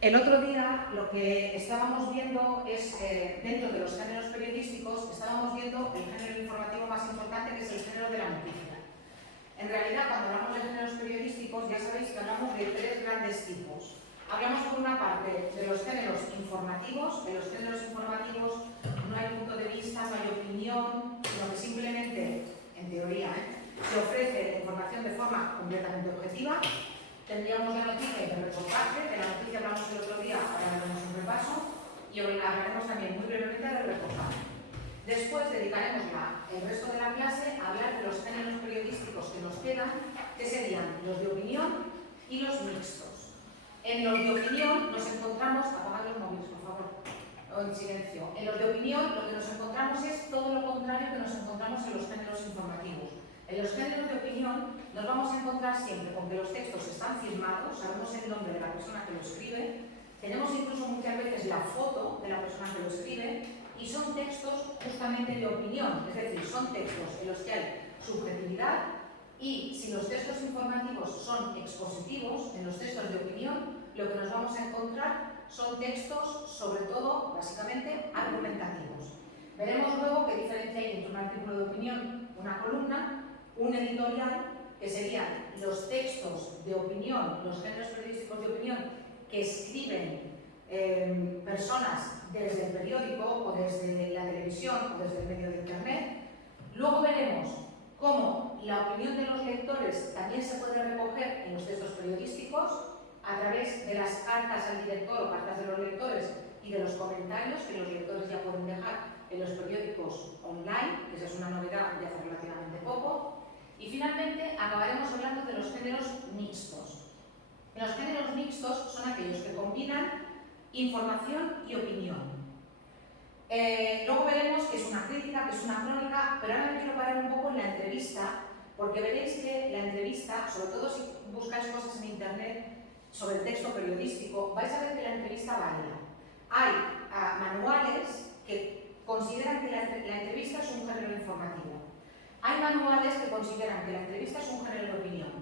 El otro día lo que estábamos viendo es, dentro de los géneros periodísticos, estábamos viendo el género informativo más importante, que es el género de la noticia. En realidad, cuando hablamos de géneros periodísticos, ya sabéis que hablamos de tres grandes tipos. Hablamos por una parte de los géneros informativos. En los géneros informativos no hay punto de vista, no hay opinión, sino que simplemente, en teoría, se ofrece la información de forma completamente objetiva. Tendríamos la noticia y el reportaje. De la noticia hablamos el otro día, ahora haremos un repaso, y hablaremos también muy brevemente del reportaje. Después dedicaremos el resto de la clase a hablar de los géneros periodísticos que nos quedan, que serían los de opinión y los mixtos. En los de opinión nos encontramos, apagad los móviles por favor, o en silencio. En los de opinión lo que nos encontramos es todo lo contrario que nos encontramos en los géneros informativos. En los géneros de opinión nos vamos a encontrar siempre con que los textos están firmados, sabemos el nombre de la persona que lo escribe, tenemos incluso muchas veces la foto de la persona que lo escribe, y son textos justamente de opinión, es decir, son textos en los que hay subjetividad, y si los textos informativos son expositivos, en los textos de opinión lo que nos vamos a encontrar son textos, sobre todo, básicamente, argumentativos. Veremos luego qué diferencia hay entre un artículo de opinión, una columna, un editorial, que serían los textos de opinión, los géneros periodísticos de opinión que escriben personas desde el periódico o desde la televisión o desde el medio de internet. Luego veremos cómo la opinión de los lectores también se puede recoger en los textos periodísticos a través de las cartas al director o cartas de los lectores y de los comentarios que los lectores ya pueden dejar en los periódicos online, que esa es una novedad de hace relativamente poco. Y finalmente acabaremos hablando de los géneros mixtos. Los géneros mixtos son aquellos que combinan información y opinión. Luego veremos que es una crítica, que es una crónica, pero ahora me quiero parar un poco en la entrevista, porque veréis que la entrevista, sobre todo si buscáis cosas en internet sobre el texto periodístico, vais a ver que la entrevista varía. Hay manuales que consideran que la entrevista es un género informativo. Hay manuales que consideran que la entrevista es un género de opinión.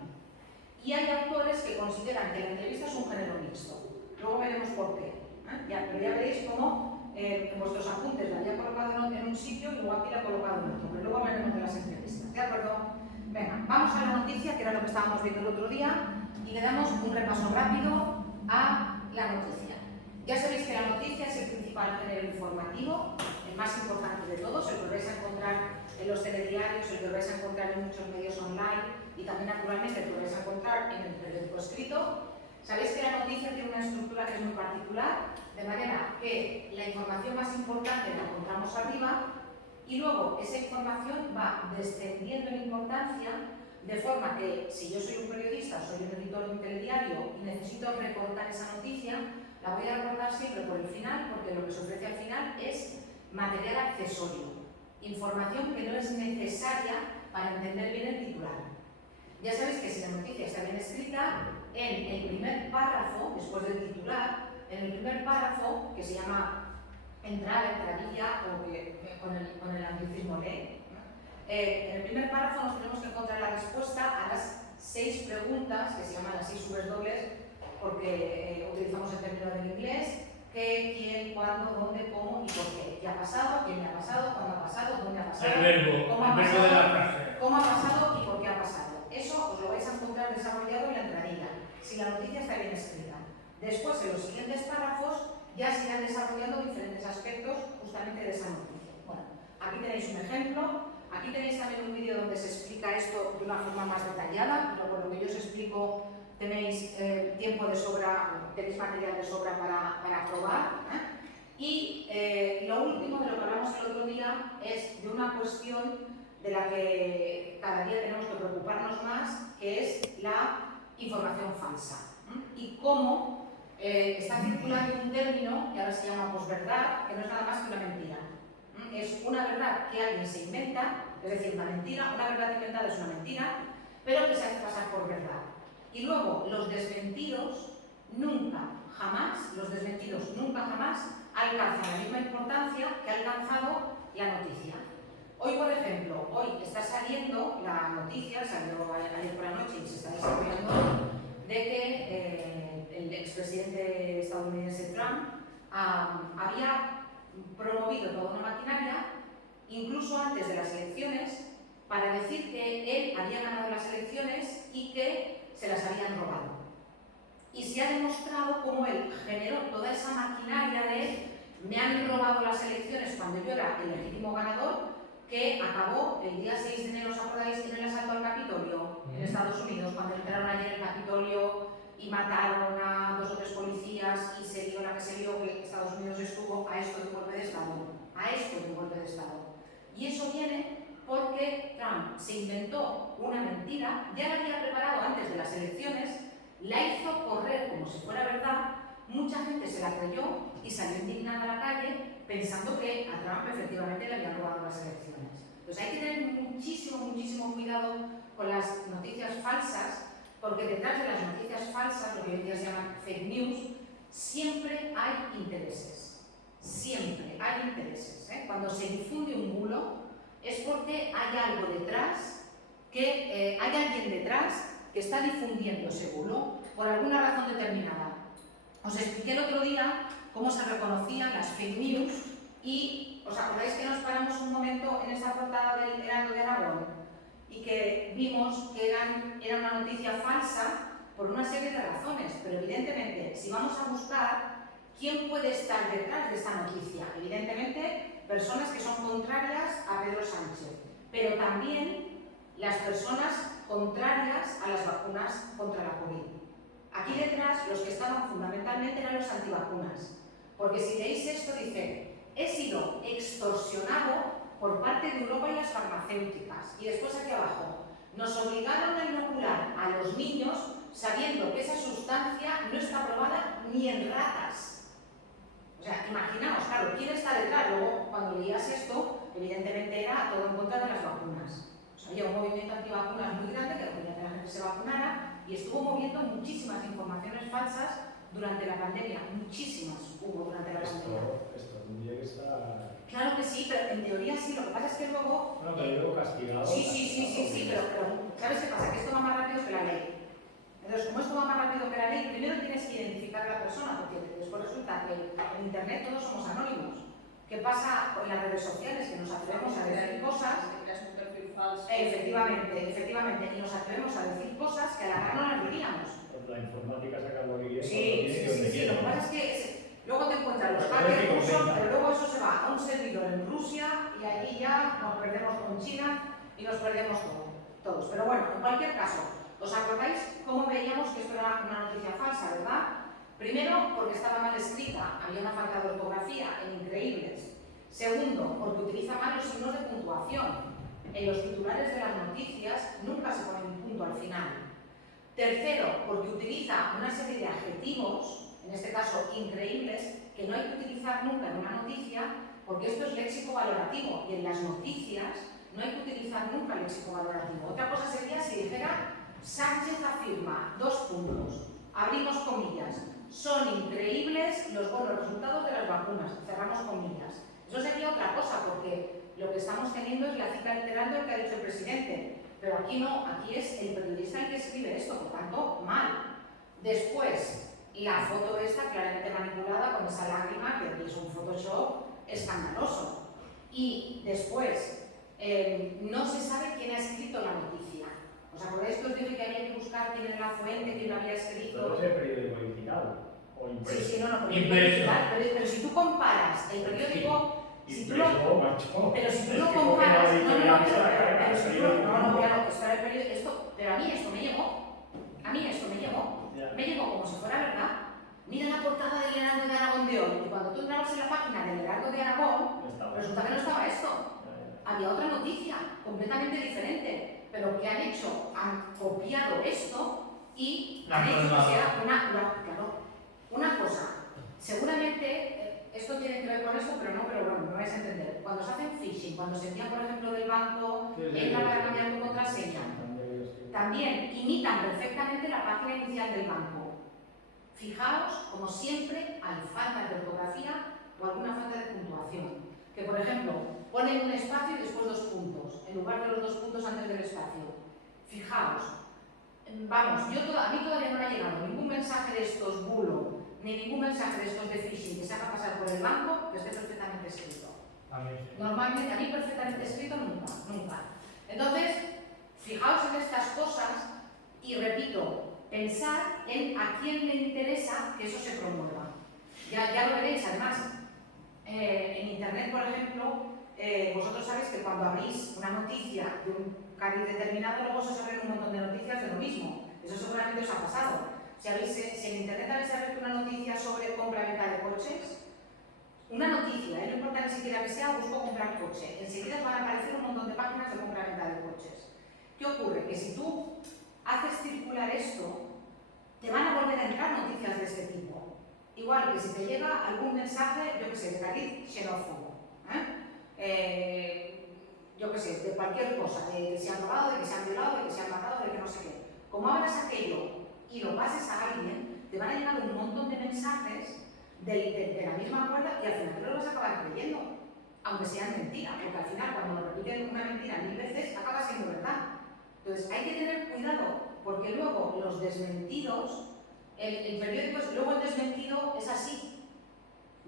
Y hay autores que consideran que la entrevista es un género mixto. Luego veremos por qué. Pero ya veréis cómo en vuestros apuntes la había colocado en un sitio y luego aquí la he colocado en otro. Pero luego hablaremos de las entrevistas. ¿De acuerdo? Venga, vamos a la noticia, que era lo que estábamos viendo el otro día, y le damos un repaso rápido a la noticia. Ya sabéis que la noticia es el principal género informativo, el más importante de todos, el que vais a encontrar en los telediarios, el que vais a encontrar en muchos medios online y también naturalmente el que vais a encontrar en el periódico escrito. Sabéis que la noticia tiene una estructura que es muy particular, de manera que la información más importante la encontramos arriba y luego esa información va descendiendo en importancia, de forma que si yo soy un periodista, soy un editor de un telediario y necesito recortar esa noticia, la voy a recortar siempre por el final, porque lo que se ofrece al final es material accesorio, información que no es necesaria para entender bien el titular. Ya sabéis que si la noticia está bien escrita, en el primer párrafo, después del titular, en el primer párrafo, que se llama entrada, entradilla, o con el anglicismo ley, en el primer párrafo nos tenemos que encontrar la respuesta a las 6 preguntas, que se llaman las 6 dobles, porque utilizamos el término del inglés: qué, quién, cuándo, dónde, cómo y por qué. ¿Qué ha pasado? ¿Quién le ha pasado? ¿Cuándo ha pasado? ¿Dónde ha pasado? El verbo, ¿Cómo ha el verbo pasado? de la frase. ¿Cómo ha pasado y por qué ha pasado? Eso os lo vais a encontrar desarrollado en la entradilla, si la noticia está bien escrita. Después, en los siguientes párrafos, ya se irán desarrollando diferentes aspectos justamente de esa noticia. Bueno, aquí tenéis un ejemplo, aquí tenéis también un vídeo donde se explica esto de una forma más detallada, pero por lo que yo os explico tenéis tiempo de sobra, tenéis material de sobra para probar. Y lo último de lo que hablamos el otro día es de una cuestión de la que cada día tenemos que preocuparnos más, que es la información falsa. Y cómo está circulando un término que ahora se llama posverdad, que no es nada más que una mentira. Es una verdad que alguien se inventa, es decir, una mentira, una verdad inventada es una mentira, pero que se hace pasar por verdad. Y luego, los desmentidos nunca jamás alcanzan la misma importancia que ha alcanzado la noticia. Hoy, por ejemplo, hoy está saliendo la noticia, salió ayer por la noche y se está desarrollando, de que el expresidente estadounidense Trump había promovido toda una maquinaria, incluso antes de las elecciones, para decir que él había ganado las elecciones y que se las habían robado. Y se ha demostrado cómo él generó toda esa maquinaria de me han robado las elecciones cuando yo era el legítimo ganador, que acabó el día 6 de enero, ¿os acordáis? En el asalto al Capitolio en Estados Unidos, cuando entraron allí en el Capitolio y mataron a 2 o 3 policías y se vio la que se vio que Estados Unidos estuvo a esto de un golpe de Estado, a esto de un golpe de Estado. Y eso viene porque Trump se inventó una mentira, ya la había preparado antes de las elecciones, la hizo correr como si fuera verdad, mucha gente se la creyó y salió indignada a la calle pensando que a Trump efectivamente le habían robado las elecciones. Entonces hay que tener muchísimo cuidado con las noticias falsas, porque detrás de las noticias falsas, lo que hoy en día se llaman fake news, siempre hay intereses. Siempre hay intereses. Cuando se difunde un bulo es porque hay algo detrás, que hay alguien detrás que está difundiendo ese bulo por alguna razón determinada. Os expliqué el otro día cómo se reconocían las fake news y os acordáis que nos paramos un momento en esa portada del Heraldo de Aragón y que vimos que era una noticia falsa por una serie de razones, pero evidentemente si vamos a buscar quién puede estar detrás de esta noticia, evidentemente personas que son contrarias a Pedro Sánchez, pero también las personas contrarias a las vacunas contra la COVID. Aquí detrás los que estaban fundamentalmente eran los antivacunas, porque si leéis esto dice, he sido extorsionado por parte de Europa y las farmacéuticas, y después aquí abajo, nos obligaron a inocular a los niños sabiendo que esa sustancia no está aprobada ni en ratas. O sea, imaginaos, claro, ¿quién está detrás? Luego, cuando leías esto, evidentemente era todo en contra de las vacunas. O sea, había un movimiento antivacunas muy grande que quería que la gente se vacunara, y estuvo moviendo muchísimas informaciones falsas durante la pandemia, muchísimas hubo durante la pandemia. Esto tendría que estar... Claro que sí, pero en teoría sí, lo que pasa es que luego... Bueno, pero luego castigado... Sí, pero ¿sabes qué pasa? Que esto va más rápido que la ley. Entonces, como esto va más rápido que la ley, primero tienes que identificar a la persona, porque después resulta que en Internet todos somos anónimos. ¿Qué pasa en las redes sociales? Que nos atrevemos a decir cosas... Efectivamente, y nos atrevemos a decir cosas que a la cara no las diríamos. La informática saca lo que quiere. Sí, lo que pasa es que luego te encuentras los hackers rusos, pero luego eso se va a un servidor en Rusia y allí ya nos perdemos con China y nos perdemos todos. Pero bueno, en cualquier caso, ¿os acordáis cómo veíamos que esto era una noticia falsa, verdad? Primero, porque estaba mal escrita, había una falta de ortografía en Increíbles. Segundo, porque utiliza mal los signos de puntuación. En los titulares de las noticias nunca se pone un punto al final. Tercero, porque utiliza una serie de adjetivos, en este caso increíbles, que no hay que utilizar nunca en una noticia, porque esto es léxico valorativo y en las noticias no hay que utilizar nunca léxico valorativo. Otra cosa sería si dijera Sánchez afirma, 2 puntos, abrimos comillas, son increíbles los buenos resultados de las vacunas, cerramos comillas. Eso sería otra cosa, porque lo que estamos teniendo es la cita literal de lo que ha dicho el presidente. Pero aquí no, aquí es el periodista el que escribe esto, por tanto, mal. Después, la foto esta claramente manipulada con esa lágrima, que es un Photoshop escandaloso. Y después, no se sabe quién ha escrito la noticia. ¿Os acordáis que os dije que había que buscar quién era la fuente, quién lo había escrito? ¿Todo ese periódico edificado o impreso? Sí, pero si tú comparas el periódico... pero si tú lo comparas, pero a mí esto me llegó, me llegó como si fuera verdad. Mira la portada del Heraldo de Aragón de hoy, y cuando tú entrabas en la página del Heraldo de Aragón, resulta que no estaba esto. Había otra noticia, completamente diferente, pero ¿qué han hecho? Han copiado esto y han hecho que sea una cosa. Seguramente... Esto tiene que ver con esto, pero bueno, no vais a entender. Cuando se hacen phishing, cuando se envían, por ejemplo, del banco, entra para cambiar tu contraseña, también imitan perfectamente la página inicial del banco. Fijaos, como siempre, hay falta de ortografía o alguna falta de puntuación. Que, por ejemplo, ponen un espacio y después 2 puntos, en lugar de los 2 puntos antes del espacio. Fijaos, Vamos, a mí todavía no me ha llegado ningún mensaje de estos bulo, ni ningún mensaje de estos de phishing que se haga pasar por el banco que esté perfectamente escrito. Normalmente, a mí perfectamente escrito nunca. Entonces, fijaos en estas cosas y repito, pensar en a quién le interesa que eso se promueva. Ya lo veréis, además, en internet, por ejemplo, vosotros sabéis que cuando abrís una noticia de un cariz determinado, luego se os abren un montón de noticias de lo mismo. Eso seguramente os ha pasado. Si en internet habéis abierto una noticia sobre compra-venta de coches, una noticia, no importa ni siquiera que sea, busco comprar coche. Enseguida os van a aparecer un montón de páginas de compra-venta de coches. ¿Qué ocurre? Que si tú haces circular esto, te van a volver a entrar noticias de este tipo. Igual que si te llega algún mensaje, yo que sé, de cariz xenófobo, yo que sé, de cualquier cosa, de que se han robado, de que se han violado, de que se han matado, de que no sé qué. Como abras aquello y lo pases a alguien, te van a llegar un montón de mensajes de la misma cuerda y al final te lo vas a acabar creyendo, aunque sean mentiras, porque al final cuando nos repiten una mentira 1000 veces acaba siendo verdad. Entonces hay que tener cuidado, porque luego los desmentidos, el periódico, luego el desmentido es así.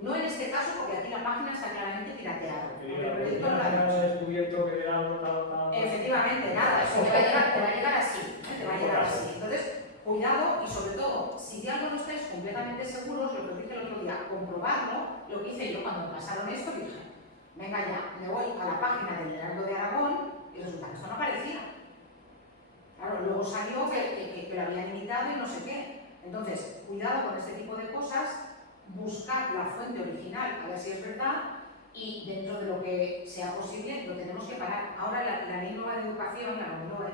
No en este caso, porque aquí la página está claramente pirateada. Porque el periódico no la ha dicho. Descubierto que era algo. Efectivamente, nada, eso te va a llegar así. Te va a llegar así. Entonces, cuidado y sobre todo, si de algo no estáis completamente seguros, lo que os dije el otro día, comprobarlo. Lo que hice yo cuando me pasaron esto, dije, venga ya, me voy a la página del Heraldo de Aragón y resulta que esto no aparecía. Claro, luego salió que lo habían imitado y no sé qué. Entonces, cuidado con este tipo de cosas, buscar la fuente original, a ver si es verdad, y dentro de lo que sea posible lo tenemos que parar. Ahora la ley nueva de educación, la LOMLOE,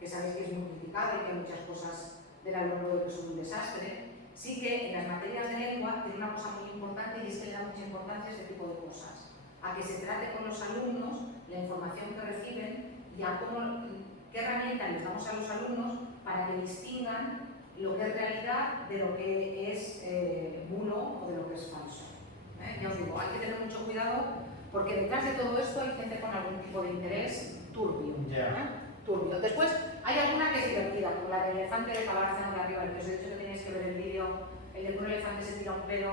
que sabéis que es muy criticada y que hay muchas cosas de la LOMLOE que son un desastre, sí que en las materias de lengua tiene una cosa muy importante y es que le da mucha importancia a este tipo de cosas. A que se trate con los alumnos la información que reciben y a qué herramientas les damos a los alumnos para que distingan lo que es realidad de lo que es bulo o de lo que es falso. Ya os digo, hay que tener mucho cuidado porque detrás de todo esto hay gente con algún tipo de interés turbio. Turbio. Después hay alguna que es divertida, como la del elefante de Calarza de arriba, el que os he dicho que tenéis que ver el vídeo, el de que un elefante se tira un pelo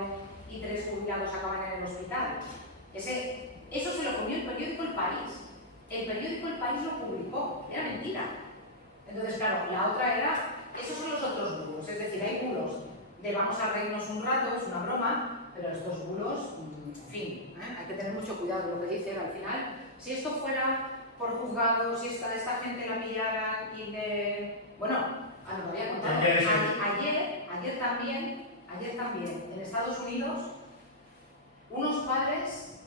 y 3 jubilados acaban en el hospital. Eso se lo comió el periódico El País. El periódico El País lo publicó, era mentira. Entonces, claro, la otra era, esos son los otros bulos, es decir, hay bulos de vamos a reírnos un rato, es una broma, pero estos bulos, en fin, hay que tener mucho cuidado de lo que dicen al final. Si esto fuera por juzgado, si esta gente la pillara y de... Bueno, lo había contado. Ayer también, en Estados Unidos, unos padres,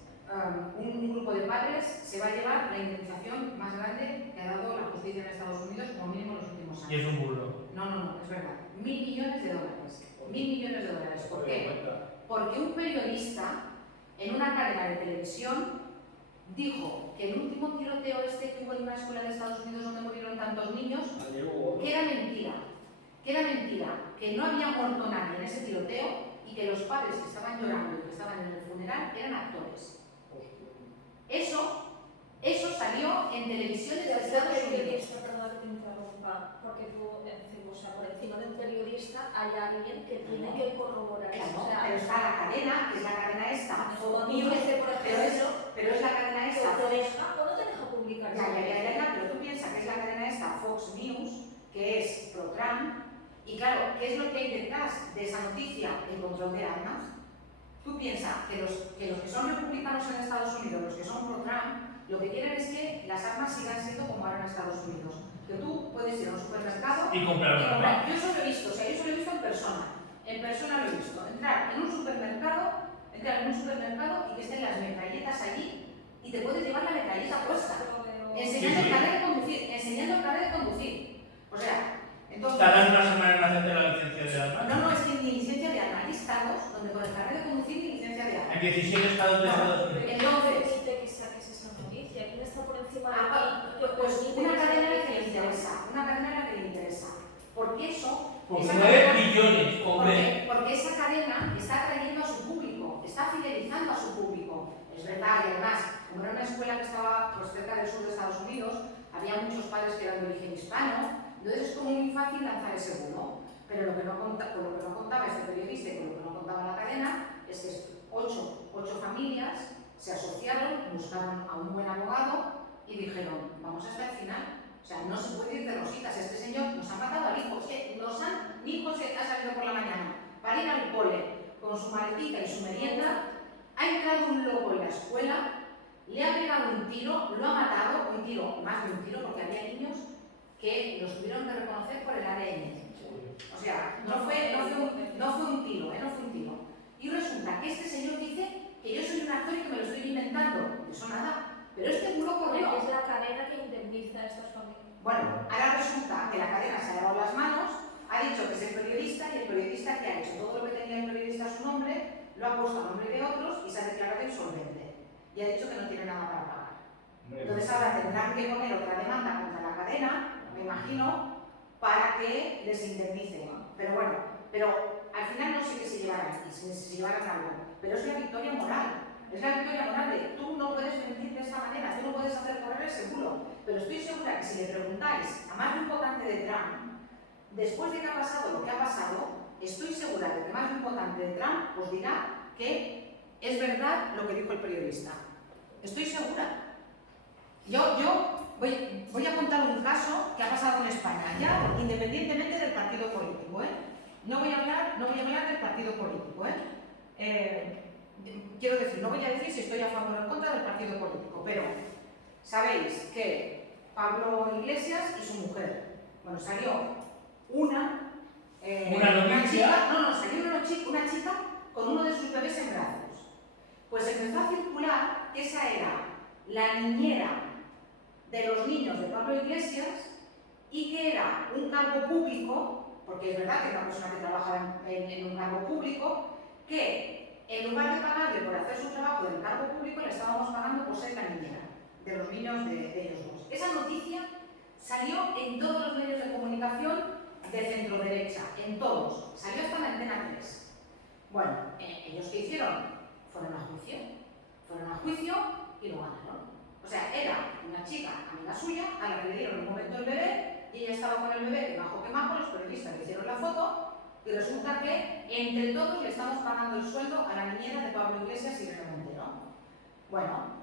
un grupo de padres se va a llevar la indemnización más grande que ha dado la justicia en Estados Unidos como mínimo en los últimos años. Y es un bulo. No, es verdad. $1.000 millones. $1.000 millones. ¿Por qué? Porque un periodista en una cadena de televisión dijo que el último tiroteo que hubo en una escuela de Estados Unidos donde murieron tantos niños, que era mentira, que no había muerto nadie en ese tiroteo y que los padres que estaban llorando y que estaban en el funeral eran actores. Eso salió en televisión de Estados Unidos. Perdona que te interrumpa, porque tú, por encima de un periodista hay alguien que tiene que corroborar eso. Claro, pero está la cadena, que es la cadena esta, pero es la cadena esta. ¿Te deja o no te deja publicar? Ya, pero tú piensas que es la cadena esta, Fox News, que es pro-Trump, y claro, ¿qué es lo que hay detrás de esa noticia? El control de armas. Tú piensas que los que son republicanos en Estados Unidos, los que son pro-Trump, lo que quieren es que las armas sigan siendo como ahora en Estados Unidos. Que tú puedes ir a un supermercado y comprar una arma. Yo eso lo he visto, en persona. En persona lo he visto. Entrar en un supermercado y que estén las metralletas allí y te puedes llevar la metralleta puesta. Enseñando el carnet de conducir. O sea, entonces... ¿Tardan una semana en hacerte la licencia de armas? No, es que ni licencia de armas. Hay estados donde con el carnet de conducir ni licencia de armas. En 17 estados de Estados Unidos. Entonces... que saques esa noticia. ¿Quién está por encima de ti? Pues una cadena a la que le interesa. Porque eso... Porque 9 billones, hombre. Porque esa cadena está atrayendo a su público, está fidelizando a su público. Es verdad, y además, como era una escuela que estaba cerca del sur de Estados Unidos, había muchos padres que eran de origen hispano, Entonces es como muy fácil lanzar ese bulo. Pero lo que no contaba este periodista y con lo que no contaba la cadena es que ocho familias se asociaron, buscaron a un buen abogado y dijeron, vamos hasta el final. O sea, no se puede ir de rositas. Este señor nos ha matado al hijo. Es que mi hijo se ha salido por la mañana para ir al cole con su maletita y su merienda, ha entrado un loco en la escuela, le ha pegado un tiro, lo ha matado, un tiro, más de un tiro, porque había niños que los tuvieron que reconocer por el ADN. O sea, no fue un tiro, no fue un tiro. Y resulta que este señor dice que yo soy un actor y que me lo estoy inventando. Eso nada. Pero este bulo corrió. Es la cadena que indemniza a estas familias. Bueno, ahora resulta que la cadena se ha lavado las manos, ha dicho que es el periodista y el periodista que ha hecho todo lo que tenía el periodista a su nombre, lo ha puesto a nombre de otros y se ha declarado insolvente. Y ha dicho que no tiene nada para pagar. Entonces ahora tendrán que poner otra demanda contra la cadena, me imagino, para que les indemnice. Pero bueno, al final no sé qué se llevarán, si se llevarán algo. Pero es la victoria moral. Es la victoria moral de tú no puedes mentir de esta manera, tú no puedes hacer correr ese bulo. Pero estoy segura que si le preguntáis a más de un votante de Trump, después de que ha pasado lo que ha pasado, estoy segura de que más de un votante de Trump os dirá que es verdad lo que dijo el periodista. Estoy segura. Yo voy a contar un caso que ha pasado en España, ya independientemente del partido político. No voy a hablar del partido político. Quiero decir, no voy a decir si estoy a favor o en contra del partido político, pero sabéis que Pablo Iglesias y su mujer, bueno, salió salió una chica con uno de sus bebés en brazos. Pues empezó a circular que esa era la niñera de los niños de Pablo Iglesias y que era un cargo público, porque es verdad que es una persona que trabaja en un cargo público, que en lugar de pagarle por hacer su trabajo del cargo público, le estábamos pagando por ser la niñera de los niños de ellos dos. Esa noticia salió en todos los medios de comunicación de centro-derecha, en todos. Salió hasta en Antena 3. Bueno, ¿ellos qué hicieron? Fueron a juicio y lo ganaron. O sea, era una chica, amiga suya, a la que le dieron un momento el bebé y ella estaba con el bebé, que majo, los periodistas le hicieron la foto y resulta que entre todos le estamos pagando el sueldo a la niñera de Pablo Iglesias y Irene Montero. Bueno,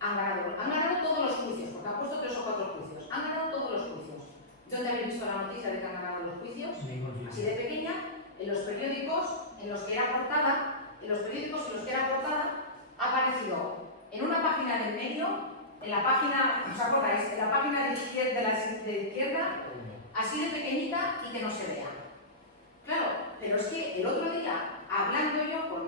han ganado todos los juicios, porque han puesto 3 o 4 juicios. Han ganado todos los juicios. ¿Dónde habéis visto la noticia de que han ganado los juicios? Así de pequeña, en los periódicos en los que era portada, ha aparecido en una página del medio, en la página, ¿os acordáis? En la página de izquierda, así de pequeñita y que no se vea. Claro, pero es que el otro día, hablando yo con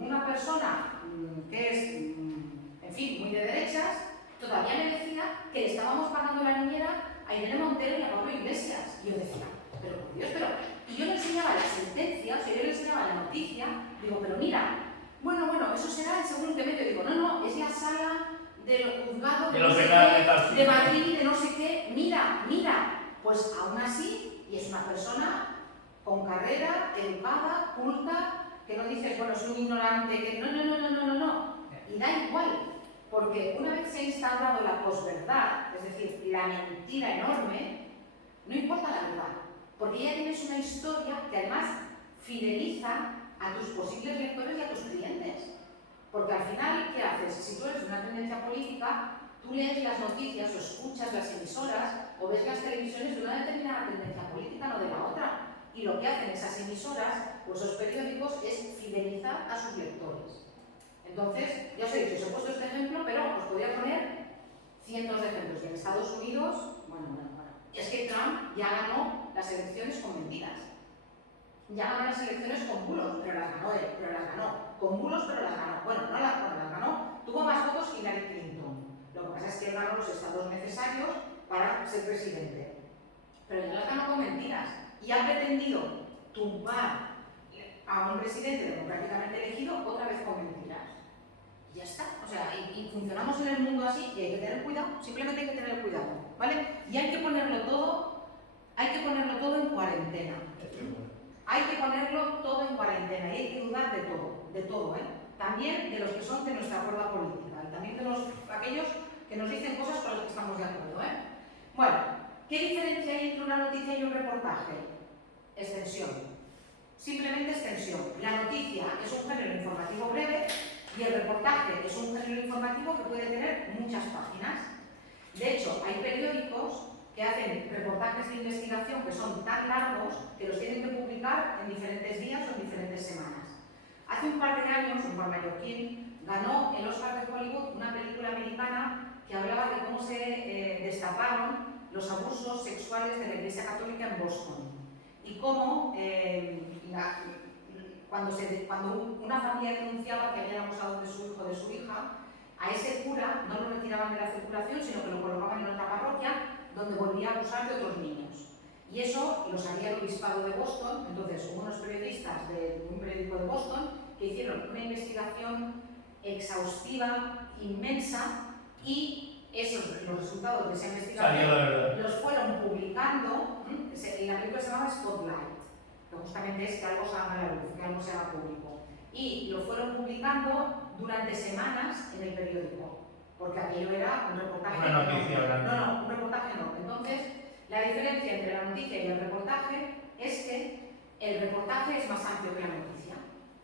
una persona que es, en fin, muy de derechas, todavía me decía que le estábamos pagando la niñera a Irene Montero y a Pablo Iglesias. Y yo decía, pero por Dios, Y yo le enseñaba la sentencia, yo le enseñaba la noticia, digo, pero mira, bueno, eso será según qué medio. Digo, no, es la sala del juzgado de Madrid, de no sé qué. Mira, pues aún así, y es una persona con carrera, educada, culta, que no dices, bueno, es un ignorante, que no. Y da igual, porque una vez se ha instaurado la posverdad, es decir, la mentira enorme, no importa la verdad, porque ya tienes una historia que además fideliza a tus posibles lectores y a tus clientes. Porque al final, ¿qué haces? Si tú eres de una tendencia política, tú lees las noticias o escuchas las emisoras o ves las televisiones de una determinada tendencia política, no de la otra. Y lo que hacen esas emisoras o esos periódicos es fidelizar a sus lectores. Entonces, ya os he dicho, os he puesto este ejemplo, pero os podría poner cientos de ejemplos. Y en Estados Unidos, bueno. Es que Trump ya ganó las elecciones con mentiras. Ya ganó las elecciones con bulos, pero las ganó él, Con bulos, pero las ganó. Bueno, las ganó. Tuvo más votos que Hillary Clinton. Lo que pasa es que él ganó los estados necesarios para ser presidente. Pero ya las ganó con mentiras. Y ha pretendido tumbar a un presidente democráticamente elegido otra vez con mentiras. Y ya está. O sea, y funcionamos en el mundo así y hay que tener cuidado. Simplemente hay que tener cuidado, ¿vale? Y hay que ponerlo todo en cuarentena. Hay que ponerlo todo en cuarentena y hay que dudar de todo, También de los que son de nuestra cuerda política y también de aquellos que nos dicen cosas con las que estamos de acuerdo, Bueno, ¿Qué diferencia hay entre una noticia y un reportaje? Extensión. Simplemente extensión. La noticia es un género informativo breve y el reportaje es un género informativo que puede tener muchas páginas. De hecho, hay periódicos que hacen reportajes de investigación que son tan largos que los tienen que publicar en diferentes días o en diferentes semanas. Hace un par de años, un par mallorquín ganó el Oscar de Hollywood una película americana que hablaba de cómo se destaparon los abusos sexuales de la Iglesia Católica en Boston y cómo cuando una familia denunciaba que habían abusado de su hijo o de su hija, a ese cura no lo retiraban de la circulación, sino que lo colocaban en otra parroquia donde volvía a abusar de otros niños. Y eso lo sabía el obispado de Boston. Entonces hubo unos periodistas de un periódico de Boston que hicieron una investigación exhaustiva, inmensa, y los resultados de esa investigación los fueron publicando. La película se llama Spotlight, que justamente es que algo salga a la luz, que algo sea público. Y lo fueron publicando durante semanas en el periódico, porque aquello era un reportaje. Una noticia, ¿verdad? No, un reportaje no. Entonces, la diferencia entre la noticia y el reportaje es que el reportaje es más amplio que la noticia.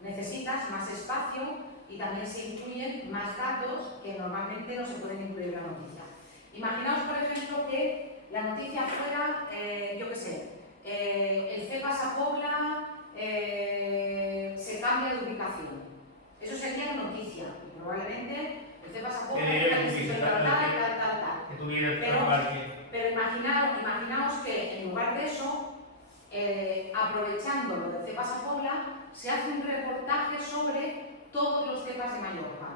Necesitas más espacio y también se incluyen más datos que normalmente no se pueden incluir en la noticia. Imaginaos, por ejemplo, que la noticia fuera, yo qué sé, el CEPAS a Pobla se cambia de ubicación. Eso sería la noticia. Y probablemente el CEPAS a Pobla tal. Que tuviera el parque. Pero imaginaos que en lugar de eso, aprovechando lo de CEPAS a Pobla, se hace un reportaje sobre todos los CEPAS de Mallorca.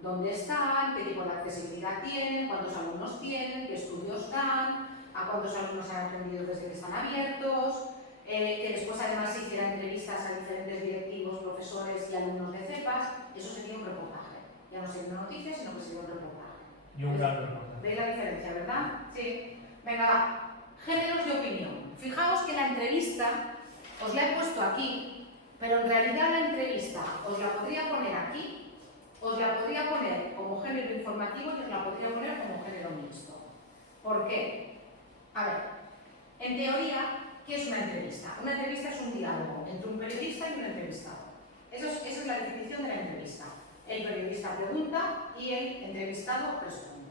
¿Dónde están? ¿Qué tipo de accesibilidad tienen? ¿Cuántos alumnos tienen? ¿Qué estudios dan? ¿A cuántos alumnos se han aprendido desde que están abiertos? Que después además se hicieran entrevistas a diferentes directivos, profesores y alumnos de CEPAS. Eso sería un reportaje. Ya no sería una noticia, sino que sería un reportaje. Y un gran reportaje. ¿Veis la diferencia, verdad? Sí. Venga, va. Géneros de opinión. Fijaos que la entrevista os la he puesto aquí, pero en realidad la entrevista os la podría poner aquí, os la podría poner como género informativo y os la podría poner como género mixto. ¿Por qué? A ver, en teoría, ¿qué es una entrevista? Una entrevista es un diálogo entre un periodista y un entrevistado. Esa es la definición de la entrevista. El periodista pregunta y el entrevistado responde.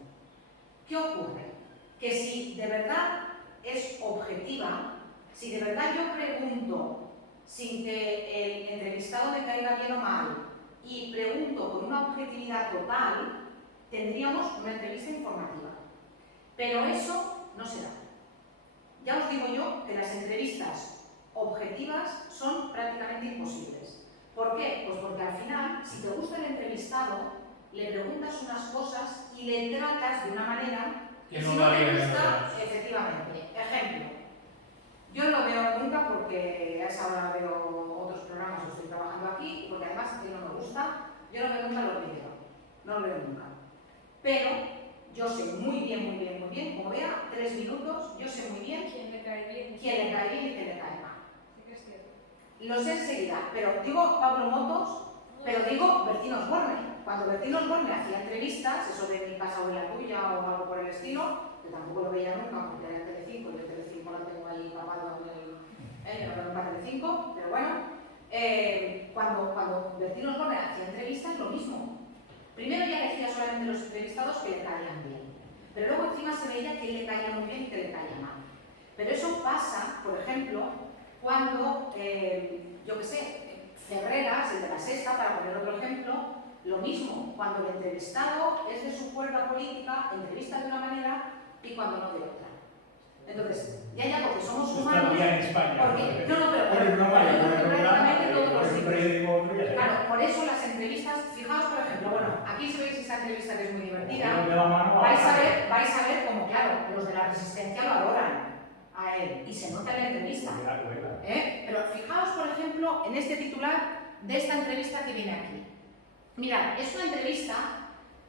¿Qué ocurre? Que si de verdad es objetiva, si de verdad yo pregunto sin que el entrevistado me caiga bien o mal y pregunto con una objetividad total, tendríamos una entrevista informativa. Pero eso no se da. Ya os digo yo que las entrevistas objetivas son prácticamente imposibles. ¿Por qué? Pues porque al final, si te gusta el entrevistado, le preguntas unas cosas y le tratas de una manera que si no no te varía gusta, efectivamente. Ejemplo, yo no lo veo nunca porque a esa hora veo otros programas, estoy trabajando aquí, porque además a mí no me gusta, yo no veo nunca los vídeos, no lo veo nunca. Pero yo sé muy bien, como vea 3 minutos, yo sé muy bien ¿Quién le cae bien? quién le cae bien y quién le cae mal. Sí que es cierto. Lo sé enseguida, pero digo Pablo Motos, pero digo Bertín Osborne. Cuando Bertín Osborne hacía entrevistas, eso de mi casa o la tuya o algo por el estilo, que tampoco lo veía nunca porque era en Telecinco, yo Telecinco la tengo ahí capado en el Telecinco, pero bueno, cuando Bertín Osborne hacía entrevistas, lo mismo. Primero ya elegía solamente los entrevistados que le caían bien, pero luego encima se veía que le caía muy bien y que le caía mal. Pero eso pasa, por ejemplo, cuando, yo qué sé, Ferreras, el de La Sexta, para poner otro ejemplo, lo mismo, cuando el entrevistado es de su cuerda política, entrevista de una manera y cuando no de otra. Entonces, ya porque somos humanos... Está en España. Porque, no, pero prácticamente todos los sitios. Claro, por eso las entrevistas, fijaos por ejemplo, bueno, aquí si veis esta entrevista que es muy divertida, vais a ver como, claro, los de la Resistencia lo adoran a él y se nota en la entrevista. Pero fijaos, por ejemplo, en este titular de esta entrevista que viene aquí. Mirad, es una entrevista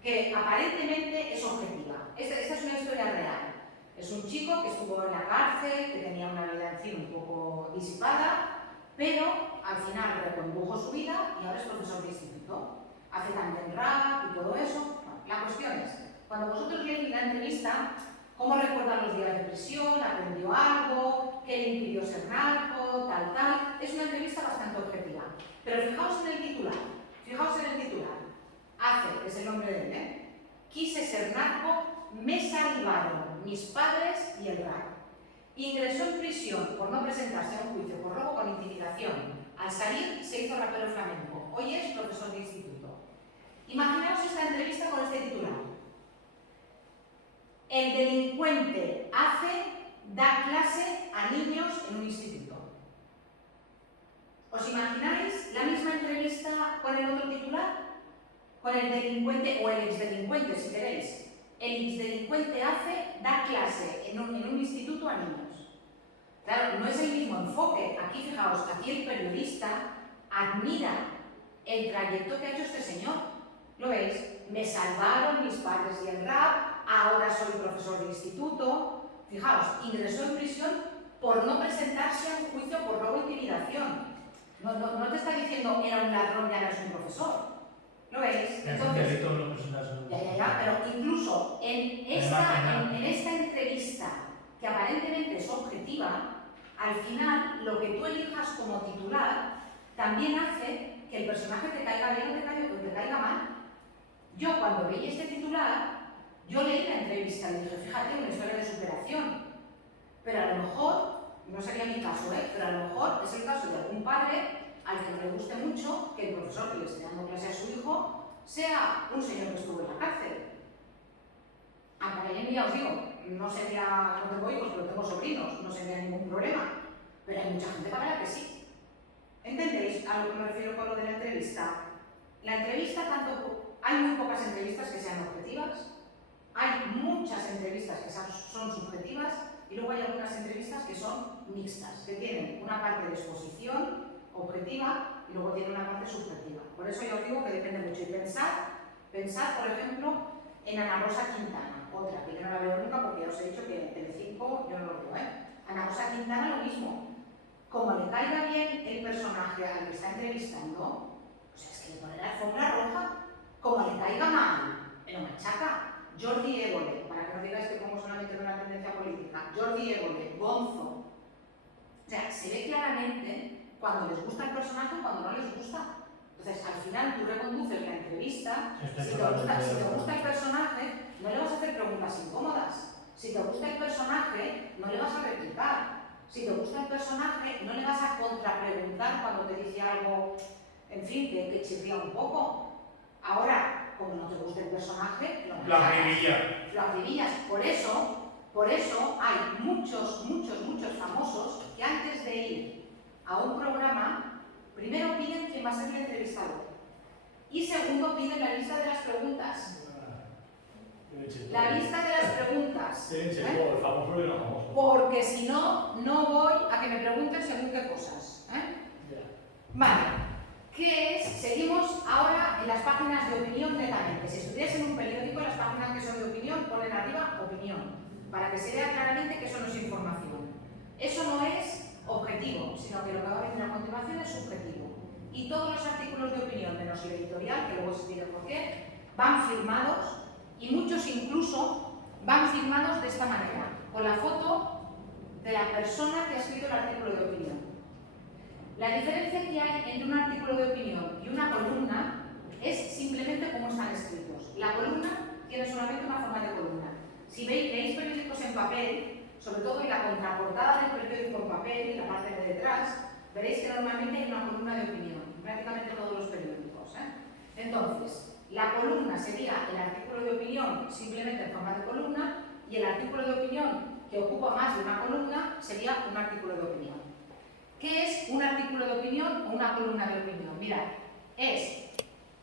que aparentemente es objetiva. Esta es una historia real. Es un chico que estuvo en la cárcel, que tenía una vida en fin un poco disipada, pero al final recondujo su vida y ahora es profesor de instituto. Hace también rap y todo eso. Bueno, la cuestión es, cuando vosotros leéis la entrevista, cómo recuerda los días de prisión, aprendió algo, qué le impidió ser narco, tal. Es una entrevista bastante objetiva. Pero fijaos en el titular. Hace, es el nombre de él, ¿eh? Quise ser narco, me salvaron mis padres y el rap. Ingresó en prisión por no presentarse a un juicio por robo con intimidación. Al salir se hizo rapero flamenco. Hoy es profesor de instituto. Imaginaos esta entrevista con este titular. El delincuente da clase a niños en un instituto. ¿Os imagináis la misma entrevista con el otro titular? Con el delincuente o el exdelincuente, si queréis. El exdelincuente da clase en un instituto a niños. Claro, no es el mismo enfoque. Aquí, fijaos, aquí el periodista admira el trayecto que ha hecho este señor. ¿Lo veis? Me salvaron mis padres y el rap, ahora soy profesor de instituto. Fijaos, ingresó en prisión por no presentarse a un juicio por robo e intimidación. No te está diciendo era un ladrón y ahora es un profesor. ¿Lo veis? Entonces, pero incluso en esta entrevista, que aparentemente es objetiva, al final lo que tú elijas como titular también hace que el personaje te caiga bien o te caiga mal. Yo cuando leí este titular, yo leí la entrevista y dije, fíjate, una historia de superación. Pero a lo mejor, no sería mi caso, pero a lo mejor es el caso de algún padre al que no le guste mucho que el profesor que le esté dando clase a su hijo sea un señor que estuvo en la cárcel. Aunque hoy en día os digo, no tengo hijos, pero tengo sobrinos, no sería ningún problema. Pero hay mucha gente para la que sí. ¿Entendéis a lo que me refiero con lo de la entrevista? La entrevista, hay muy pocas entrevistas que sean objetivas, hay muchas entrevistas que son subjetivas y luego hay algunas entrevistas que son mixtas, que tienen una parte de exposición objetiva y luego tiene una parte subjetiva. Por eso yo os digo que depende mucho. Y pensad, por ejemplo, en Ana Rosa Quintana, otra que yo no la veo nunca porque ya os he dicho que en Telecinco yo no lo veo, Ana Rosa Quintana lo mismo. Como le caiga bien el personaje al que está entrevistando, pues es que le pone la alfombra roja. Como le caiga mal, lo machaca. Jordi Évole, para que no digáis que pongo solamente una tendencia política, Jordi Évole, Gonzo. O sea, se ve claramente cuando les gusta el personaje o cuando no les gusta. Entonces, al final tú reconduces la entrevista. Si te gusta el personaje, no le vas a hacer preguntas incómodas. Si te gusta el personaje, no le vas a replicar. Si te gusta el personaje, no le vas a contrapreguntar cuando te dice algo, en fin, que chirría un poco. Ahora, como no te gusta el personaje, lo acribillas. Por eso hay muchos famosos que antes de ir a un programa, primero piden quién va a ser el entrevistador y segundo piden la lista de las preguntas. La lista de las preguntas. Porque si no, no voy a que me pregunten según qué cosas. Vale. ¿Qué es? Seguimos ahora en las páginas de opinión netamente. Si estuvieras en un periódico, las páginas que son de opinión ponen arriba opinión, para que se vea claramente que eso no es información. Eso no es objetivo, sino que lo que va a venir a continuación es subjetivo. Y todos los artículos de opinión, menos el editorial, que luego os diré por qué, van firmados y muchos incluso van firmados de esta manera, con la foto de la persona que ha escrito el artículo de opinión. La diferencia que hay entre un artículo de opinión y una columna es simplemente cómo están escritos. La columna tiene solamente una forma de columna. Si leéis periódicos en papel, sobre todo en la contraportada del periódico en papel y la parte de detrás, veréis que normalmente hay una columna de opinión, prácticamente todos los periódicos. Entonces, la columna sería el artículo de opinión simplemente en forma de columna y el artículo de opinión que ocupa más de una columna sería un artículo de opinión. ¿Qué es un artículo de opinión o una columna de opinión? Mirad, es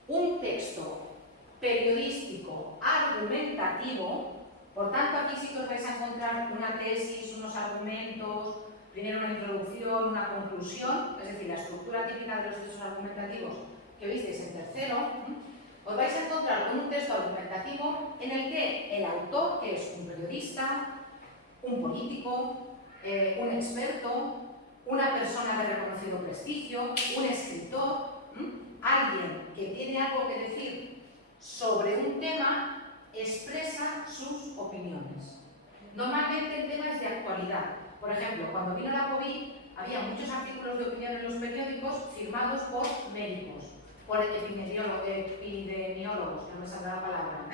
un texto periodístico argumentativo, por tanto aquí sí que os vais a encontrar una tesis, unos argumentos, primero una introducción, una conclusión, es decir, la estructura típica de los textos argumentativos que visteis en tercero. Os vais a encontrar con un texto argumentativo en el que el autor, que es un periodista, un político, un experto, una persona de reconocido prestigio, un escritor, alguien que tiene algo que decir sobre un tema, expresa sus opiniones. Normalmente en temas de actualidad. Por ejemplo, cuando vino la COVID, había muchos artículos de opinión en los periódicos firmados por médicos, por epidemiólogos, que no me saldrá la palabra,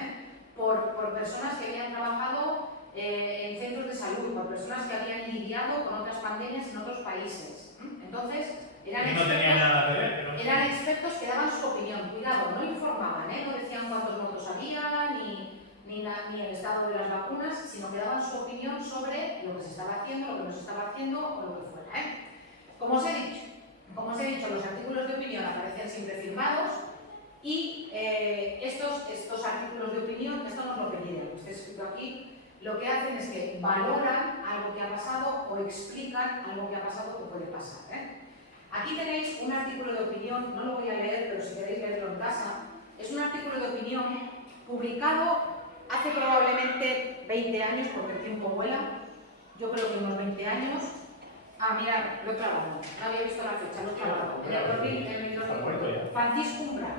por personas que habían trabajado en centros de salud, por personas que habían lidiado con otras pandemias en otros países. Entonces, eran no tenía nada que ver. Pero... eran expertos que daban su opinión. Cuidado, no informaban, no decían cuántos muertos había, ni el estado de las vacunas, sino que daban su opinión sobre lo que se estaba haciendo, lo que no se estaba haciendo o lo que fuera. Como os he dicho, los artículos de opinión aparecen siempre firmados y estos artículos de opinión, esto no es lo que viene, lo que está escrito aquí, lo que hacen es que valoran algo que ha pasado o explican algo que ha pasado que puede pasar. Aquí tenéis un artículo de opinión, no lo voy a leer, pero si queréis leerlo en casa, es un artículo de opinión publicado hace probablemente 20 años, porque el tiempo vuela, yo creo que unos 20 años. Ah, mirad, lo he clavado, no había visto la fecha, lo he clavado. En el 2000, Francisco Umbral.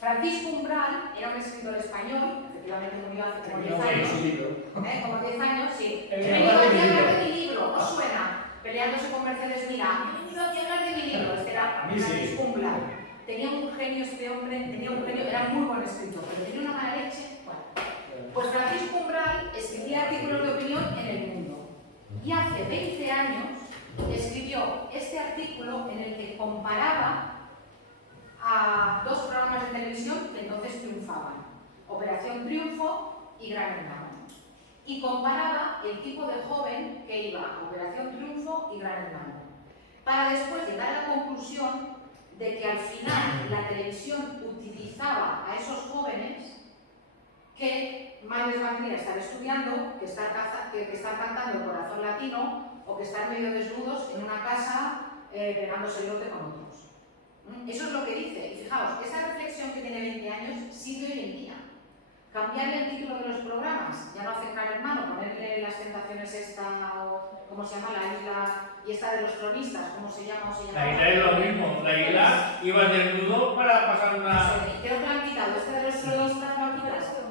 Francisco Umbral era un escritor español, efectivamente murió hace como 10 años. Como 10 años, sí. He venido aquí a hablar de mi libro, ¿os suena? Peleándose con Mercedes Milá. He venido aquí a hablar de mi libro, este era Francisco Umbral. Tenía un genio este hombre, era muy buen escritor, pero tenía una mala leche. Bueno, pues Francisco Umbral escribía artículos de opinión en El Mundo. Y hace 20 años escribió este artículo en el que comparaba a dos programas de televisión que entonces triunfaban, Operación Triunfo y Gran Hermano. Y comparaba el tipo de joven que iba a Operación Triunfo y Gran Hermano, para después llegar a la conclusión de que al final la televisión utilizaba a esos jóvenes que más les valdría estar estudiando, que estar cantando el Corazón Latino o que estar medio desnudos en una casa pegándose el lote con otros. Eso es lo que dice. Y fijaos, esa reflexión que tiene 20 años sigue hoy en día. Cambiarle el título de los programas, ya no hace Gran Hermano, ponerle Las Tentaciones esta, o ¿cómo se llama? La isla, y esta de los cronistas, ¿cómo se llama? La isla es lo mismo, la isla iba desnudo para pasar una... No sé, creo que lo han quitado, este de los cronistas lo han quitado.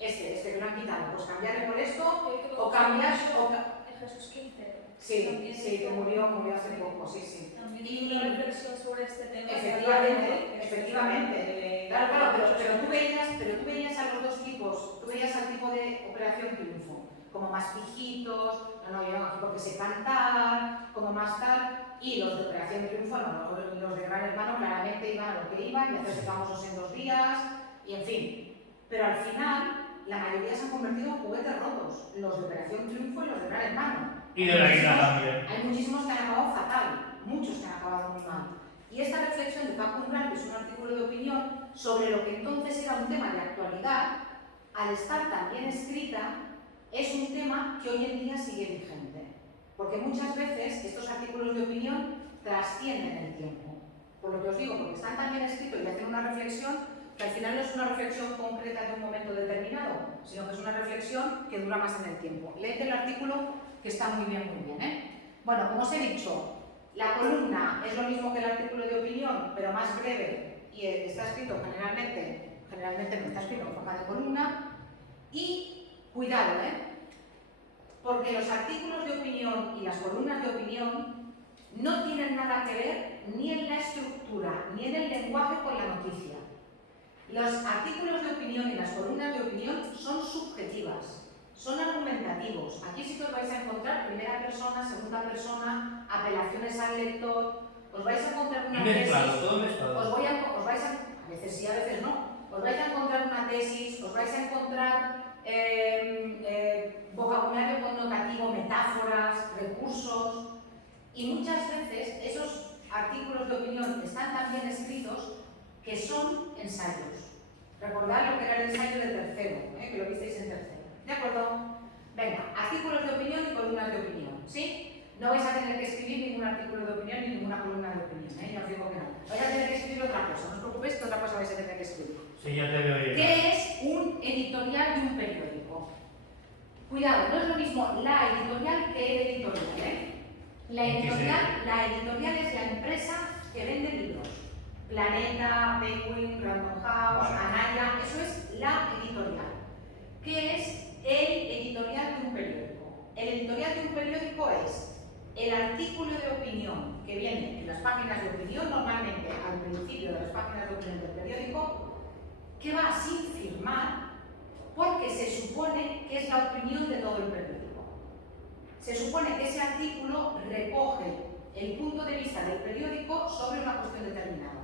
Este que lo han quitado, pues cambiarle por esto, o cambiar... Jesús Quintero. Sí, que murió hace poco, sí. También una reflexión sobre este tema. Efectivamente. Claro, pero tú veías a los dos tipos, tú veías al tipo de Operación Triunfo, como más fijitos, no llevan aquí porque sé cantar, como más tal, y los de Operación Triunfo, los de Gran Hermano claramente iban a lo que iban, y hacerse famosos en 2 días, y en fin. Pero al final, la mayoría se han convertido en juguetes rotos, los de Operación Triunfo y los de Gran Hermano. Y de la isla también. Hay muchísimos que han acabado fatal, muchos que han acabado muy mal. Y esta reflexión de Paco Umbral, que es un artículo de opinión sobre lo que entonces era un tema de actualidad, al estar tan bien escrita, es un tema que hoy en día sigue vigente. Porque muchas veces estos artículos de opinión trascienden el tiempo. Por lo que os digo, porque están tan bien escritos y hacen una reflexión que al final no es una reflexión concreta de un momento determinado, sino que es una reflexión que dura más en el tiempo. Leed el artículo, que está muy bien, Bueno, como os he dicho, la columna es lo mismo que el artículo de opinión, pero más breve y está escrito generalmente no está escrito en forma de columna. Y cuidado, porque los artículos de opinión y las columnas de opinión no tienen nada que ver ni en la estructura ni en el lenguaje con la noticia. Los artículos de opinión y las columnas de opinión son subjetivas. Son argumentativos. Aquí sí que os vais a encontrar primera persona, segunda persona, apelaciones al lector. Os vais a encontrar una tesis. Todo mezclado. A veces sí, a veces no. Os vais a encontrar una tesis, os vais a encontrar vocabulario connotativo, metáforas, recursos. Y muchas veces esos artículos de opinión están tan bien escritos que son ensayos. Recordad lo que era el ensayo de tercero, que lo visteis en tercero. ¿De acuerdo? Venga, artículos de opinión y columnas de opinión, ¿sí? No vais a tener que escribir ningún artículo de opinión ni ninguna columna de opinión, ya os digo que no. Vais a tener que escribir otra cosa, no os preocupéis que otra cosa vais a tener que escribir. Sí, ya te veo. ¿Qué es un editorial de un periódico? Cuidado, no es lo mismo la editorial que el editorial, La editorial es la empresa que vende libros. Planeta, Penguin, Random House, Anaya, eso es la editorial. ¿Qué es el editorial de un periódico? El editorial de un periódico es el artículo de opinión que viene en las páginas de opinión, normalmente al principio de las páginas de opinión del periódico, que va sin firmar porque se supone que es la opinión de todo el periódico. Se supone que ese artículo recoge el punto de vista del periódico sobre una cuestión determinada.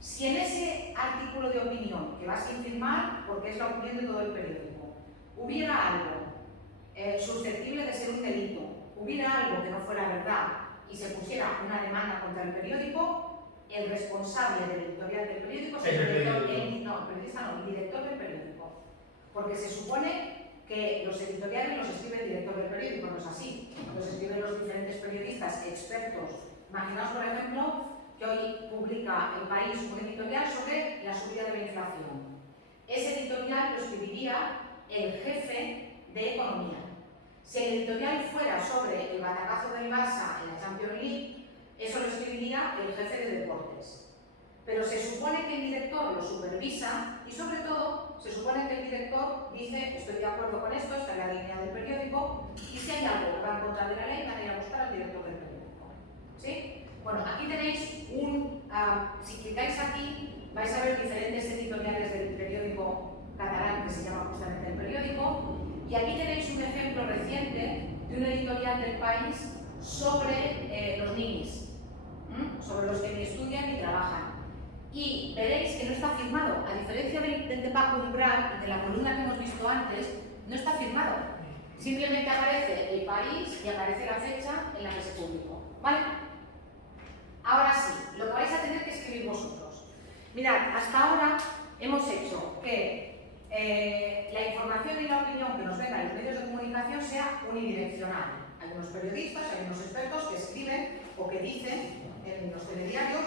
Si en ese artículo de opinión, que va sin firmar porque es la opinión de todo el periódico, hubiera algo susceptible de ser un delito, hubiera algo que no fuera verdad y se pusiera una demanda contra el periódico, el responsable del editorial del periódico es el director, el director del periódico. Porque se supone que los editoriales los escribe el director del periódico, no es así. Los escriben los diferentes periodistas expertos. Imaginaos, por ejemplo, que hoy publica El País un editorial sobre la subida de la inflación. Ese editorial lo escribiría el jefe de Economía. Si el editorial fuera sobre el batacazo del Barça en la Champions League, eso lo escribiría el jefe de Deportes. Pero se supone que el director lo supervisa y, sobre todo, se supone que el director dice: estoy de acuerdo con esto, esta es la línea del periódico, y si hay algo que va en contra de la ley, van a ir a buscar al director del periódico. ¿Sí? Bueno, aquí tenéis si clicáis aquí, vais a ver diferentes editoriales del periódico catalán que se llama justamente El Periódico, y aquí tenéis un ejemplo reciente de un editorial del País sobre los ninis, sobre los que ni estudian ni trabajan. Y veréis que no está firmado, a diferencia del de Paco Umbral y de la columna que hemos visto antes, no está firmado. Simplemente aparece El País y aparece la fecha en la que se publicó. ¿Vale? Ahora sí, lo que vais a tener que escribir vosotros. Mirad, hasta ahora hemos hecho que la información y la opinión que nos venga en los medios de comunicación sea unidireccional. Hay unos periodistas, hay unos expertos que escriben o que dicen en los telediarios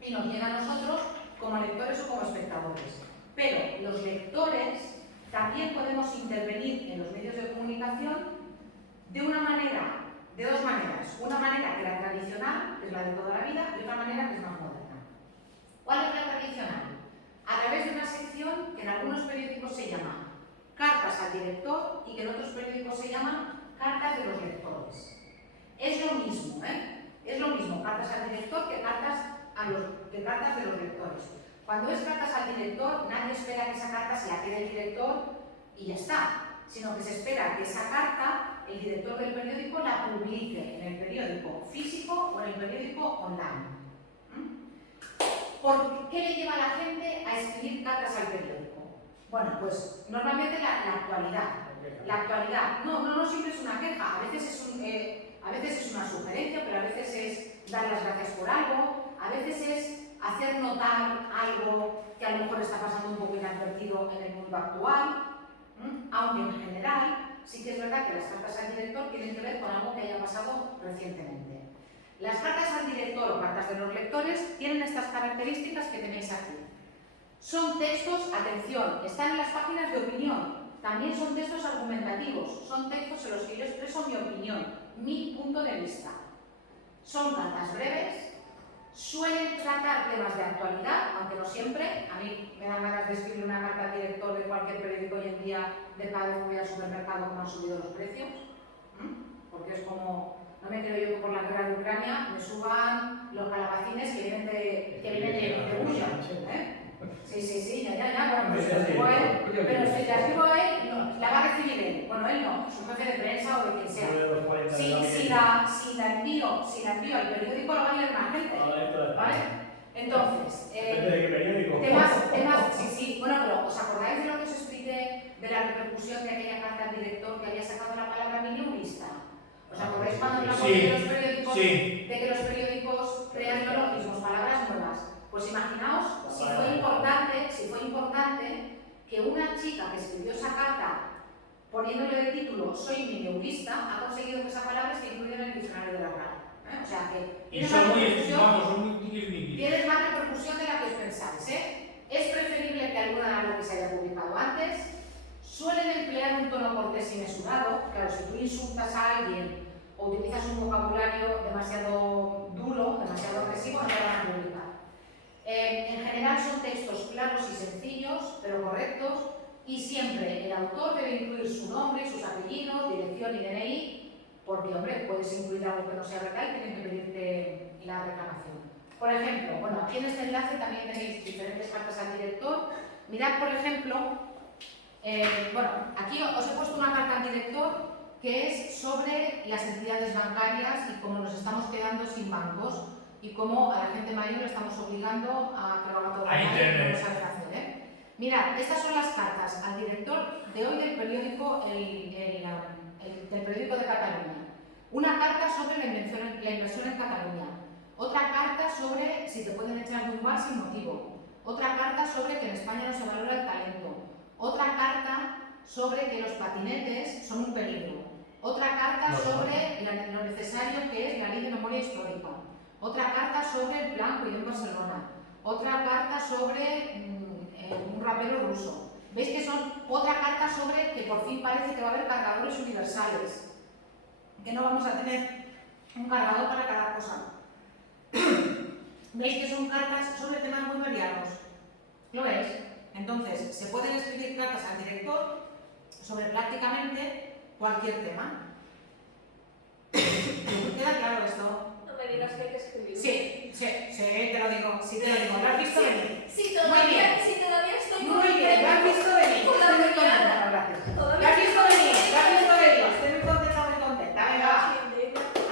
y nos llega a nosotros como lectores o como espectadores. Pero los lectores también podemos intervenir en los medios de comunicación de dos maneras. Una manera que la tradicional, que es la de toda la vida, y otra manera que es más moderna. ¿Cuál es la tradicional? A través de una sección que en algunos periódicos se llama Cartas al director y que en otros periódicos se llama Cartas de los lectores. Es lo mismo, Es lo mismo cartas al director que cartas de los lectores. Cuando es cartas al director, nadie espera que esa carta se la quede el director y ya está, sino que se espera que esa carta el director del periódico la publique en el periódico físico o en el periódico online. ¿Por qué le lleva a la gente a escribir cartas al periódico? Bueno, pues normalmente la actualidad. La actualidad. No siempre es una queja, a veces es una sugerencia, pero a veces es dar las gracias por algo, a veces es hacer notar algo que a lo mejor está pasando un poco inadvertido en el mundo actual, aunque en general sí que es verdad que las cartas al director tienen que ver con algo que haya pasado recientemente. Las cartas al director o cartas de los lectores tienen estas características que tenéis aquí. Son textos, atención, están en las páginas de opinión, también son textos argumentativos, son textos en los que yo expreso mi opinión, mi punto de vista. Son cartas breves, suelen tratar temas de actualidad, aunque no siempre. A mí me dan ganas de escribir una carta al director de cualquier periódico hoy en día de cada vez que voy al supermercado como han subido los precios, porque es como, no me creo yo que por la guerra de Ucrania me suban los calabacines que vienen de Bulla, Sí, ya, bueno, pero si la escribo él, no, la va a recibir él. Bueno, él no, su jefe de prensa o de quien sea. Si la envío al periódico, lo va a leer más gente. ¿Vale? Entonces, Depende de qué periódico. temas, sí. Bueno, pero ¿os acordáis de lo que os expliqué de la repercusión de aquella carta al director que había sacado la palabra mileurista? ¿Os acordáis cuando hablamos de los periódicos, de que los periódicos crean neologismos, palabras nuevas? Pues imaginaos si fue importante que una chica que escribió esa carta poniéndole de título "Soy mileurista" ha conseguido que esa palabra esté incluida en el diccionario de la RAE. O sea que y son muy útiles. Tienes más repercusión de la que os pensáis, Es preferible que alguna algo que se haya publicado antes. Suelen emplear un tono cortés y mesurado. Claro, si tú insultas a alguien o utilizas un vocabulario demasiado duro, demasiado agresivo, no te van a publicar. En general son textos claros y sencillos, pero correctos. Y siempre el autor debe incluir su nombre, sus apellidos, dirección y DNI, porque, hombre, puedes incluir algo que no sea verdad y tienen que pedirte la reclamación. Por ejemplo, bueno, aquí en este enlace también tenéis diferentes cartas al director. Mirad, por ejemplo, bueno, aquí os he puesto una carta al director que es sobre las entidades bancarias y cómo nos estamos quedando sin bancos y cómo a la gente mayor le estamos obligando a que lo haga todo Ahí online y tienes. no sabe qué hacer, ¿eh? Mirad, estas son las cartas al director de hoy del periódico, del periódico de Cataluña. Una carta sobre la inversión en Cataluña. Otra carta sobre si te pueden echar de un bar sin motivo. Otra carta sobre que en España no se valora el talento. Otra carta sobre que los patinetes son un peligro. Otra carta sobre lo necesario que es la ley de memoria histórica. Otra carta sobre el plan Cuidado en Barcelona. Otra carta sobre un rapero ruso. ¿Veis que son otra carta sobre que por fin parece que va a haber cargadores universales? Que no vamos a tener un cargador para cada cosa. ¿Veis que son cartas sobre temas muy variados? ¿Lo veis? Entonces, se pueden escribir cartas al director sobre prácticamente cualquier tema. ¿Queda claro esto? No me digas que hay que escribir. Sí, te lo digo, ¿Lo has visto venir? Sí, Muy bien. todavía estoy Muy bien, lo has visto venir. Con la Estoy muy mañana. contenta, gracias. Lo Todavía has visto venir, Estoy muy contenta, muy contenta. Venga, va. Sí,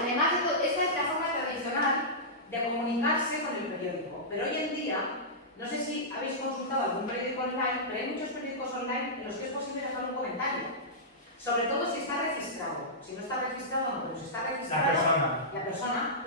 Además, esta es la forma tradicional de comunicarse con el periódico. Pero hoy en día, no sé si habéis consultado algún periódico online, pero hay muchos periódicos online en los que es posible dejar un comentario. Sobre todo si está registrado. Si no está registrado, no, pero si está registrado, la persona,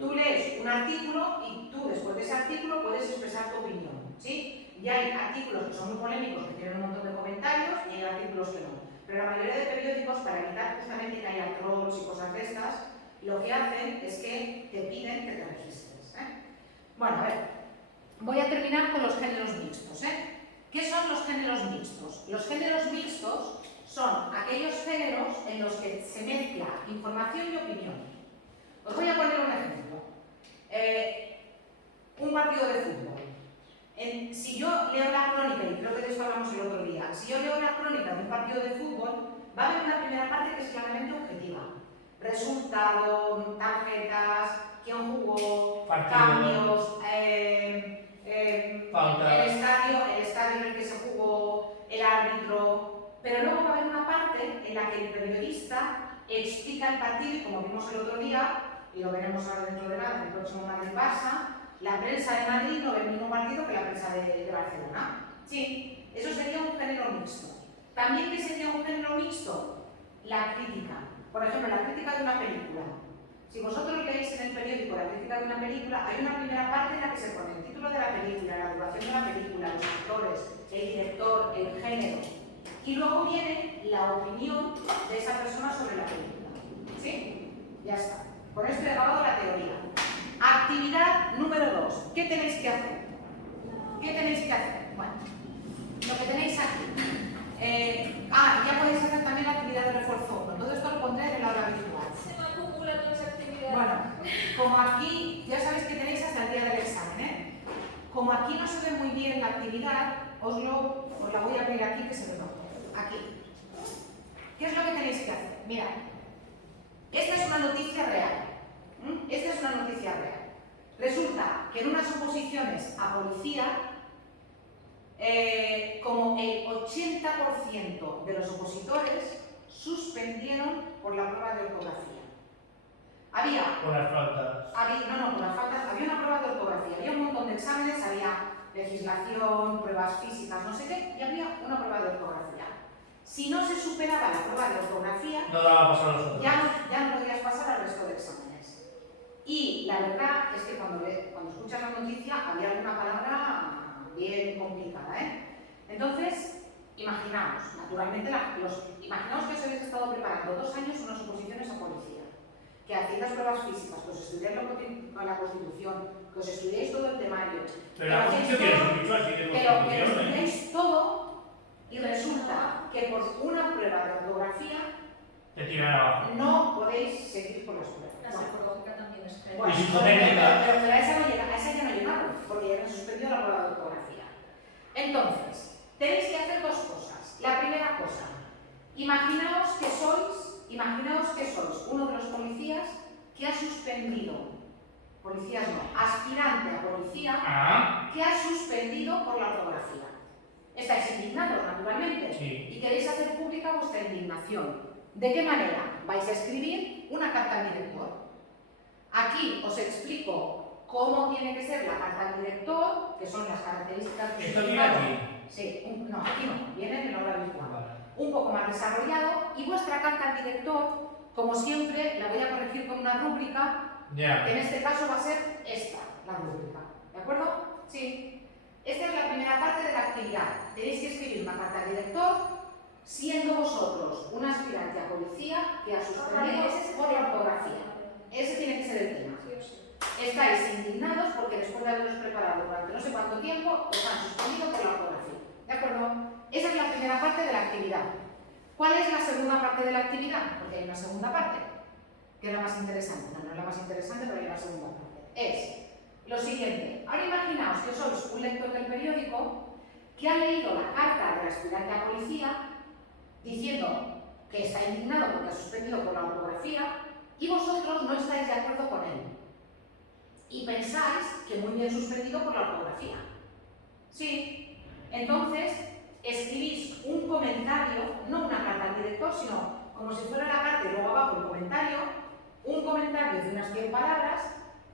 tú lees un artículo y tú después de ese artículo puedes expresar tu opinión, ¿sí? Y hay artículos que son muy polémicos, que tienen un montón de comentarios, y hay artículos que no. Pero la mayoría de periódicos, para evitar justamente que haya trolls y cosas de estas, lo que hacen es que te piden que te registres, ¿eh? Bueno, a ver, voy a terminar con los géneros mixtos, ¿eh? ¿Qué son los géneros mixtos? Los géneros mixtos son aquellos géneros en los que se mezcla información y opinión. Os voy a poner un ejemplo. Un partido de fútbol. Si yo leo la crónica, y creo que de esto hablamos el otro día, si yo leo la crónica de un partido de fútbol, va a haber una primera parte que es claramente objetiva. Resultado, tarjetas, quién jugó, cambios, el estadio en el que se jugó, el árbitro. Pero luego va a haber una parte en la que el periodista explica el partido y, como vimos el otro día, y lo veremos ahora dentro de nada, el próximo Madrid-Barça, la prensa de Madrid no ve el mismo partido que la prensa de Barcelona. Sí, eso sería un género mixto. También, ¿qué sería un género mixto? La crítica. Por ejemplo, la crítica de una película. Si vosotros leéis en el periódico la crítica de una película, hay una primera parte en la que se pone el título de la película, la duración de la película, los actores, el director, el género. Y luego viene la opinión de esa persona sobre la película. ¿Sí? Ya está. Con esto he acabado la teoría. Actividad número 2. ¿Qué tenéis que hacer? ¿Qué tenéis que hacer? Bueno, lo que tenéis aquí. Ya podéis hacer también la actividad de refuerzo 1. Todo esto lo pondré en el aula virtual. Se me acumulan las actividades. Bueno, como aquí, ya sabéis que tenéis hasta el día del examen, ¿eh? Como aquí no se ve muy bien la actividad, os la voy a abrir aquí que se ve mejor. Aquí. ¿Qué es lo que tenéis que hacer? Mirad. Esta es una noticia real. Esta es una noticia real. Resulta que en unas oposiciones a policía, como el 80% de los opositores suspendieron por la prueba de ortografía. Por las faltas. Por las faltas. Había una prueba de ortografía. Había un montón de exámenes, había legislación, pruebas físicas, no sé qué, y había una prueba de ortografía. Si no se superaba la prueba de ortografía, No daba paso a los otros. ya no podías pasar al resto de exámenes. Y la verdad es que cuando escuchas la noticia había alguna palabra bien complicada, ¿eh? Entonces, imaginaos, naturalmente, imaginaos que os habéis estado preparando 2 años unas oposiciones a policía, que hacéis las pruebas físicas, que os estudiáis la Constitución, que os estudiáis todo el temario. Pero la Constitución tiene su dicho así de Pero que Constitución, estudiáis todo y resulta que por una prueba de ortografía te tiran abajo. no podéis seguir con las pruebas. La psicológica también es Bueno, Y psicotécnica. pero a esa ya no llegaron, porque ya no suspendió la prueba de ortografía. Entonces, Tenéis que hacer dos cosas. La primera cosa, imaginaos que sois uno de los policías que ha suspendido, policías no, aspirante a policía, que ha suspendido por la ortografía. Estáis indignados, naturalmente, Sí. y queréis hacer pública vuestra indignación. ¿De qué manera? Vais a escribir una carta al director. Aquí os explico cómo tiene que ser la carta al director, que son las características que Esto viene aquí. Sí, no, aquí no, viene en el aula virtual. Vale. Un poco más desarrollado, y vuestra carta al director, como siempre, la voy a corregir con una rúbrica, Ya. que en este caso va a ser esta, la rúbrica. ¿De acuerdo? Sí. Esta es la primera parte de la actividad. Tenéis que escribir una carta al director, siendo vosotros un aspirante a policía que ha suspendido por la ortografía. Ese tiene que ser el tema. Sí o sí. Estáis indignados porque después de haberos preparado durante no sé cuánto tiempo, os han suspendido por la ortografía. ¿De acuerdo? Esa es la primera parte de la actividad. ¿Cuál es la segunda parte de la actividad? Porque hay una segunda parte, que es la más interesante. No es la más interesante, pero hay una segunda parte. Es lo siguiente. Ahora imaginaos que sois un lector del periódico que ha leído la carta del aspirante a policía diciendo que está indignado porque ha suspendido por la ortografía y vosotros no estáis de acuerdo con él. Y pensáis que muy bien suspendido por la ortografía. Sí. Entonces, escribís un comentario, no una carta al director, sino como si fuera la carta y luego abajo el comentario, un comentario de unas 100 palabras,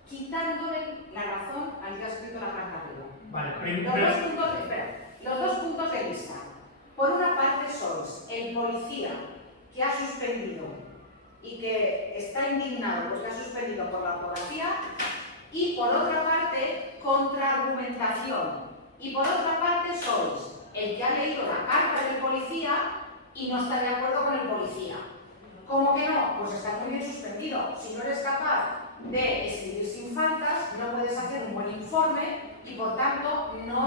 quitándole la razón al que ha escrito la carta arriba. Vale, Los dos puntos de vista. Por una parte sois el policía que ha suspendido y que está indignado porque ha suspendido por la ortografía, y por otra parte, contraargumentación. Y por otra parte sois el que ha leído la carta del policía y no está de acuerdo con el policía. ¿Cómo que no? Pues está muy bien suspendido. Si no eres capaz de escribir sin faltas, no puedes hacer un buen informe y por tanto no